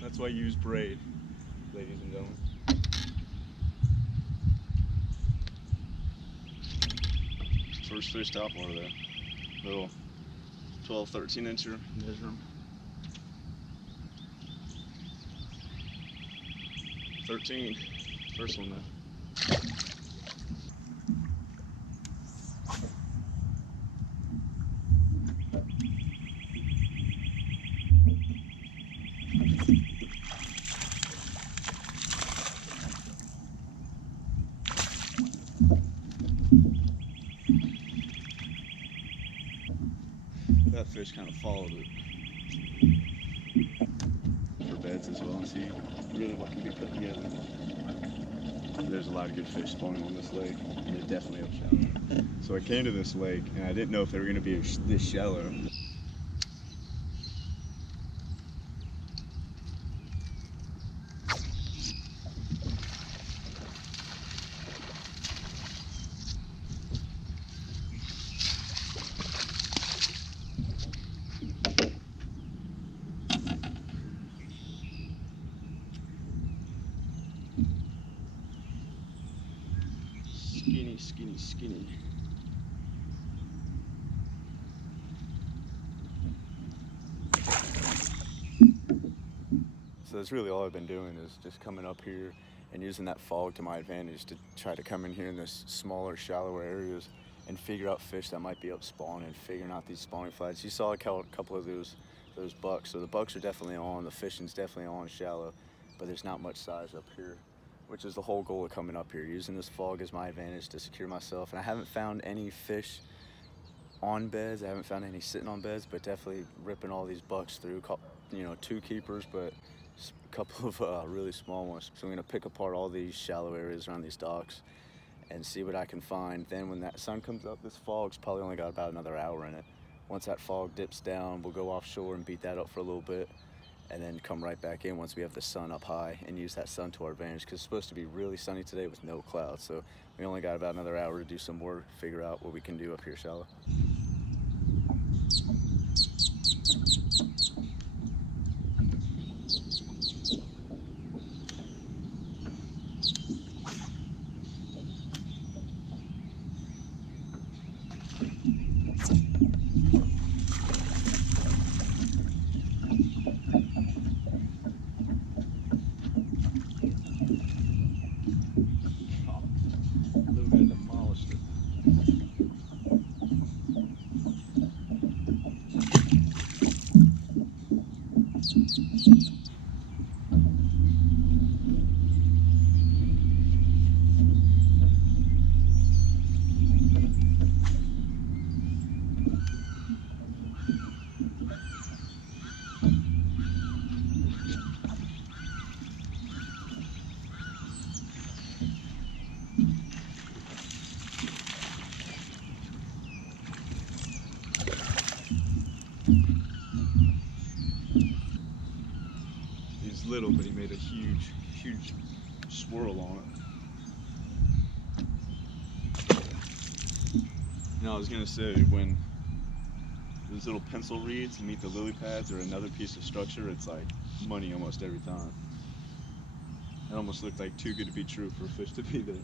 That's why I use braid, ladies and gentlemen. First fish topwater there. Little 12, 13 incher measure 'em. 13. First one though. That fish kind of followed it for beds as well, and see really what can be put together. There's a lot of good fish spawning on this lake, and they're definitely up shallow. So I came to this lake, and I didn't know if they were going to be this shallow. Skinny, skinny, skinny. So that's really all I've been doing, is just coming up here and using that fog to my advantage to try to come in here in this smaller, shallower areas and figure out fish that might be up spawning, figuring out these spawning flats. You saw a couple of those bucks, so the bucks are definitely on, the fishing's definitely on shallow, but there's not much size up here, which is the whole goal of coming up here, using this fog as my advantage to secure myself. And I haven't found any fish on beds, I haven't found any sitting on beds, but definitely ripping all these bucks through, you know, 2 keepers, but a couple of really small ones. So I'm gonna pick apart all these shallow areas around these docks and see what I can find. Then when that sun comes up, this fog's probably only got about another hour in it. Once that fog dips down, we'll go offshore and beat that up for a little bit, and then come right back in once we have the sun up high and use that sun to our advantage, because it's supposed to be really sunny today with no clouds. So we only got about another hour to do some work, figure out what we can do up here shallow. He's little, but he made a huge, huge swirl on it. You know, I was gonna say, when those little pencil reeds meet the lily pads or another piece of structure, it's like money almost every time. It almost looked like too good to be true for a fish to be there.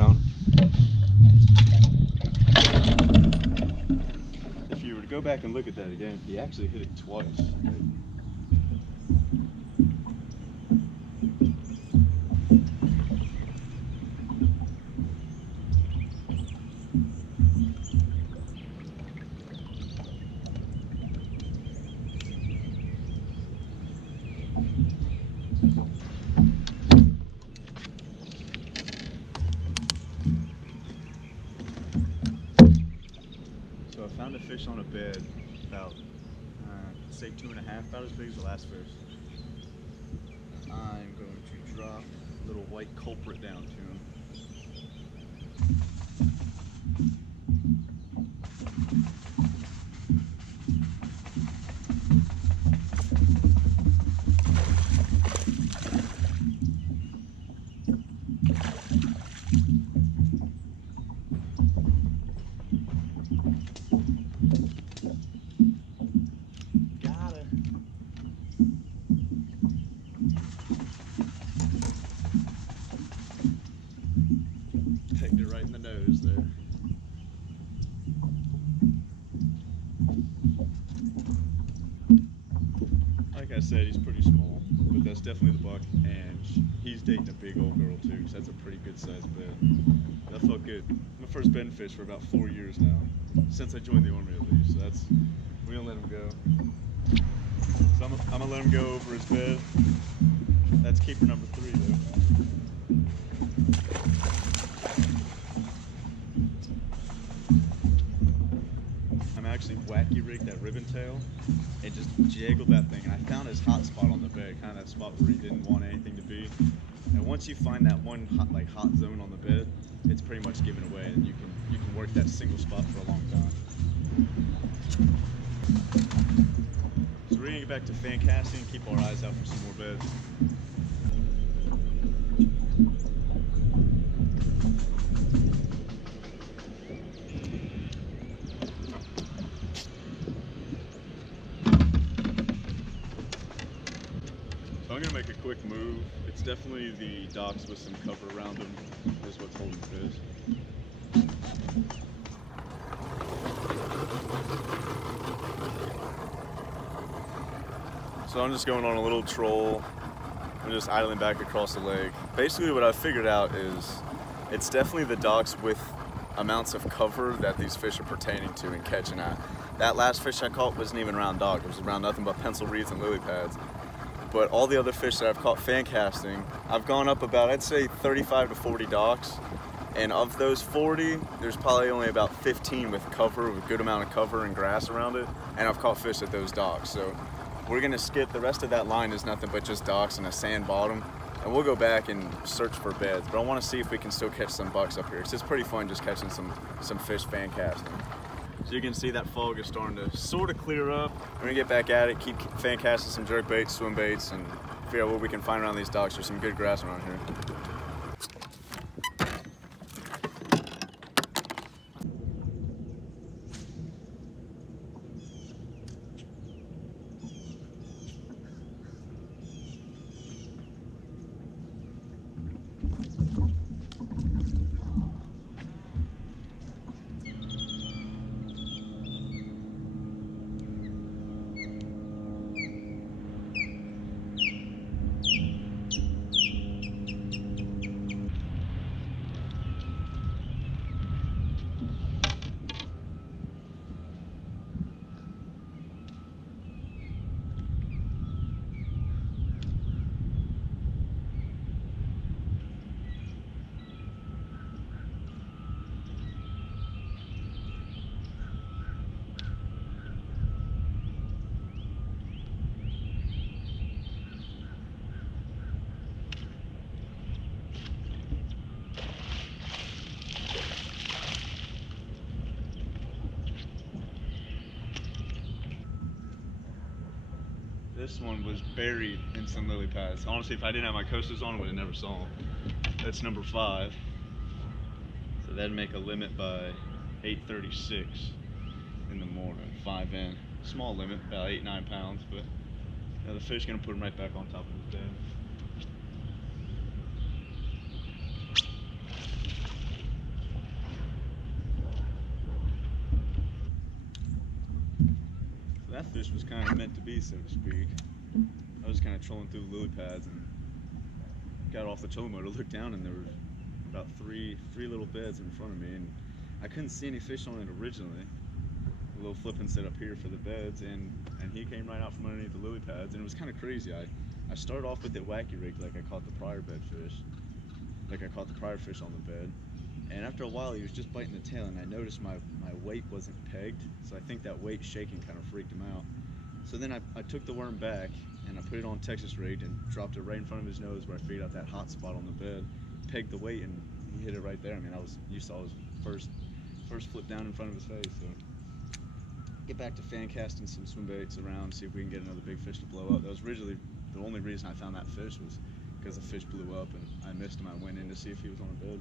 found him. If you were to go back and look at that again, he actually hit it twice. So I found a fish on a bed about, say 2.5, about as big as the last fish. I'm going to drop a little white culprit down to him. Pegged it right in the nose there. Like I said, he's pretty small, but that's definitely the buck, and he's dating a big old girl too, so that's a pretty good sized bed. That felt good. My first bedding fish for about 4 years now, since I joined the Army at least, so that's, we're gonna let him go. So I'm gonna let him go over his bed. That's keeper number 3 though. Actually wacky rigged that ribbon tail and just jiggled that thing, and I found his hot spot on the bed, kind of that spot where he didn't want anything to be. And once you find that one hot zone on the bed, it's pretty much given away, and you can work that single spot for a long time. So we're gonna get back to fan casting and keep our eyes out for some more beds. So I'm gonna make a quick move. It's definitely the docks with some cover around them is what's holding fish. So I'm just going on a little troll. I'm just idling back across the lake. Basically what I figured out is it's definitely the docks with amounts of cover that these fish are pertaining to and catching at. That last fish I caught wasn't even around dock. It was around nothing but pencil reeds and lily pads. But all the other fish that I've caught fan casting, I've gone up about, I'd say 35 to 40 docks. And of those 40, there's probably only about 15 with cover, with a good amount of cover and grass around it. And I've caught fish at those docks. So we're gonna skip, the rest of that line is nothing but just docks and a sand bottom. And we'll go back and search for beds. But I wanna see if we can still catch some bucks up here. It's just pretty fun just catching some fish fan casting. So you can see that fog is starting to sort of clear up. We're gonna get back at it, keep fan casting some jerk baits, swim baits, and figure out what we can find around these docks. There's some good grass around here. This one was buried in some lily pads. Honestly, if I didn't have my coasters on, I would have never saw him. That's number 5. So that'd make a limit by 8:36 in the morning, 5 in. Small limit, about 8-9 pounds, but now the fish gonna put him right back on top of his bed. fish was kind of meant to be, so to speak. I was kind of trolling through the lily pads and got off the trolling motor, looked down, and there was about three little beds in front of me, and I couldn't see any fish on it originally. A little flipping set up here for the beds, and he came right out from underneath the lily pads, and it was kind of crazy. I started off with it wacky rigged like I caught the prior bed fish, like I caught the prior fish on the bed. And after a while, he was just biting the tail, and I noticed my weight wasn't pegged, so I think that weight shaking kind of freaked him out. So then I took the worm back, and I put it on Texas rigged and dropped it right in front of his nose where I figured out that hot spot on the bed, pegged the weight, and he hit it right there. I mean, you saw his first flip down in front of his face. So get back to fan casting some swim baits around, see if we can get another big fish to blow up. That was originally the only reason I found that fish, was because the fish blew up and I missed him. I went in to see if he was on a bed.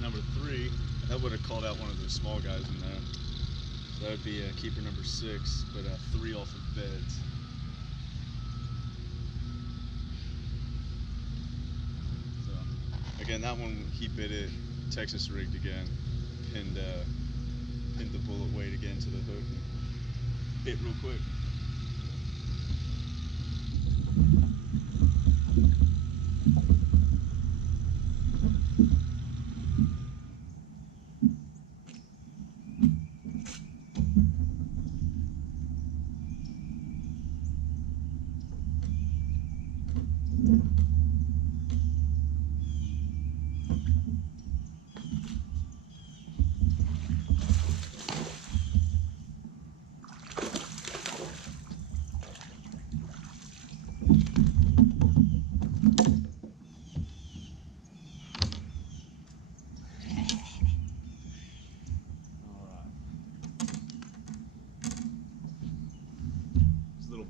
Number 3, that would have called out one of those small guys in there. So that would be keeper number 6, but 3 off of beds. So again, that one, he bit it, Texas rigged again, pinned the bullet weight again to the hook, and hit real quick.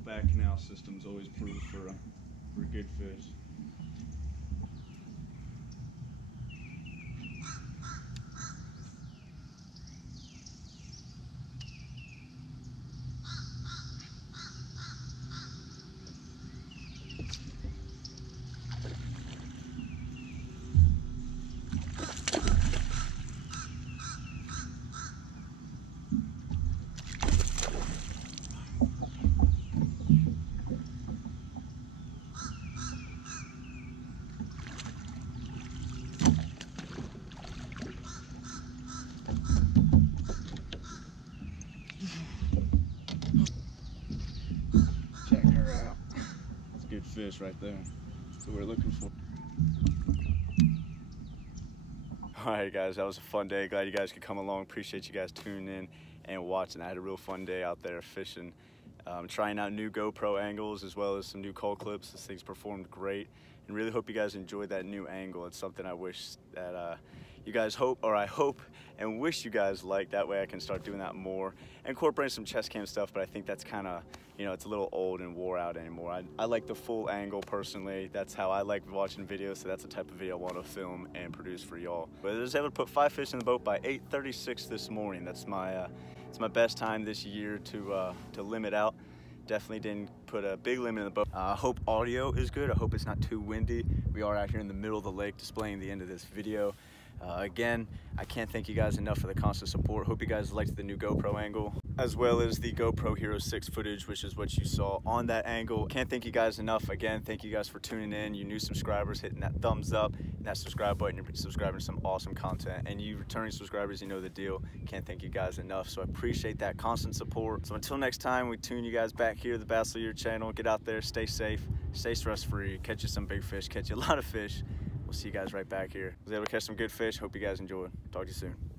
Back canal systems always prove for good fish. Check her out. That's a good fish right there. That's what we're looking for. Alright guys, that was a fun day. Glad you guys could come along. Appreciate you guys tuning in and watching. I had a real fun day out there fishing. Trying out new GoPro angles as well as some new call clips. This thing's performed great, and really hope you guys enjoyed that new angle. It's something I wish that you guys I hope and wish you guys like. That way I can start doing that more, incorporating some chest cam stuff, but I think that's kind of, you know, it's a little old and wore out anymore. I like the full angle personally. That's how I like watching videos, so that's the type of video I want to film and produce for y'all. But I was able to put 5 fish in the boat by 8:36 this morning. That's my it's my best time this year to limit out. Definitely didn't put a big limit in the boat. I hope audio is good. I hope it's not too windy. We are out here in the middle of the lake displaying the end of this video. Again, I can't thank you guys enough for the constant support. Hope you guys liked the new GoPro angle, as well as the GoPro Hero 6 footage, which is what you saw on that angle. Can't thank you guys enough. Again, thank you guys for tuning in. You new subscribers, hitting that thumbs up and that subscribe button. You're subscribing to some awesome content. And you returning subscribers, you know the deal. Can't thank you guys enough. So I appreciate that constant support. So until next time, we tune you guys back here, the Bass Leader channel. Get out there, stay safe, stay stress-free, catch you some big fish, catch you a lot of fish. We'll see you guys right back here. I was able to catch some good fish. Hope you guys enjoyed. Talk to you soon.